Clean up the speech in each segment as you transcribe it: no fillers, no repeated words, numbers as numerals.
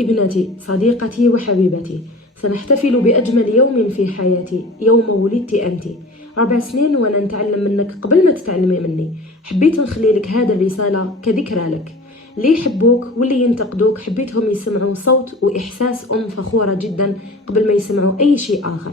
ابنتي، صديقتي وحبيبتي، سنحتفل بأجمل يوم في حياتي، يوم ولدت أنت. 4 سنين وأنا نتعلم منك قبل ما تتعلمي مني. حبيت نخلي لك هذه الرسالة كذكرى لك. اللي يحبوك واللي ينتقدوك حبيتهم يسمعوا صوت وإحساس أم فخورة جدا قبل ما يسمعوا أي شيء آخر.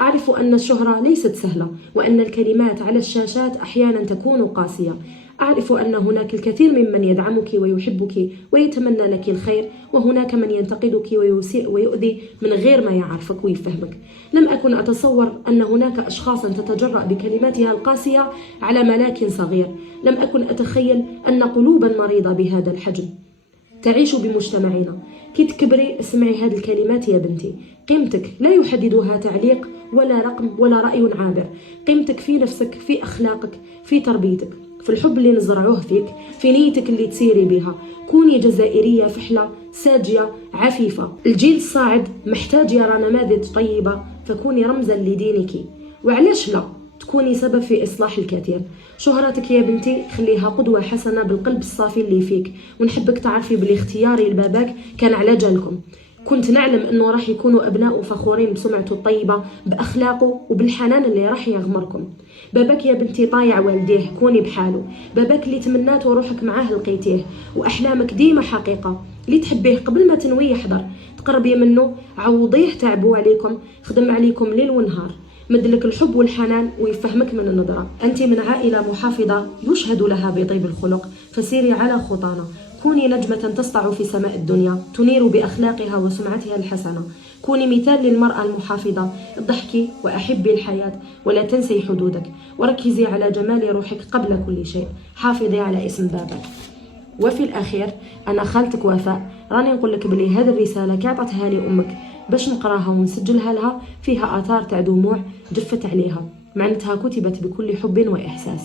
أعرف أن الشهرة ليست سهلة، وأن الكلمات على الشاشات أحيانا تكون قاسية. أعرف أن هناك الكثير ممن يدعمك ويحبك ويتمنى لك الخير، وهناك من ينتقدك ويسيء ويؤذي من غير ما يعرفك ويفهمك. لم أكن أتصور أن هناك أشخاصا تتجرأ بكلماتها القاسية على ملاك صغير. لم أكن أتخيل أن قلوبا مريضة بهذا الحجم تعيش بمجتمعنا. كي تكبري اسمعي هذه الكلمات يا بنتي. قيمتك لا يحددها تعليق ولا رقم ولا رأي عابر. قيمتك في نفسك، في أخلاقك، في تربيتك، في الحب اللي نزرعوه فيك، في نيتك اللي تسيري بها. كوني جزائرية فحلة ساجية عفيفة. الجيل الصاعد محتاج يرى نماذج طيبة، فكوني رمزا لدينك، وعلاش لا تكوني سبب في إصلاح الكثير. شهرتك يا بنتي خليها قدوة حسنة بالقلب الصافي اللي فيك، ونحبك تعرفي بلي اختياري لباباك كان على جالكم. كنت نعلم انه راح يكونوا ابناء فخورين بسمعته الطيبة، باخلاقه وبالحنان اللي راح يغمركم. باباك يا بنتي طايع والديه، كوني بحاله. باباك اللي تمنات وروحك معاه لقيتيه، واحلامك ديما حقيقة. اللي تحبيه قبل ما تنوي يحضر، تقربي منه، عوضيه تعبوا عليكم، خدم عليكم ليل ونهار، مدلك الحب والحنان ويفهمك من النظرة. أنت من عائلة محافظة يشهد لها بطيب الخلق، فسيري على خطانا. كوني نجمة تسطع في سماء الدنيا، تنير بأخلاقها وسمعتها الحسنة. كوني مثال للمرأة المحافظة. اضحكي وأحبي الحياة، ولا تنسي حدودك، وركزي على جمال روحك قبل كل شيء. حافظي على اسم بابك. وفي الأخير أنا خالتك وفاء، راني نقول لك بلي هذه الرسالة كي عطتها لي أمك باش نقراها ونسجلها لها، فيها آثار تاع دموع جفت عليها، معناتها كتبت بكل حب وإحساس.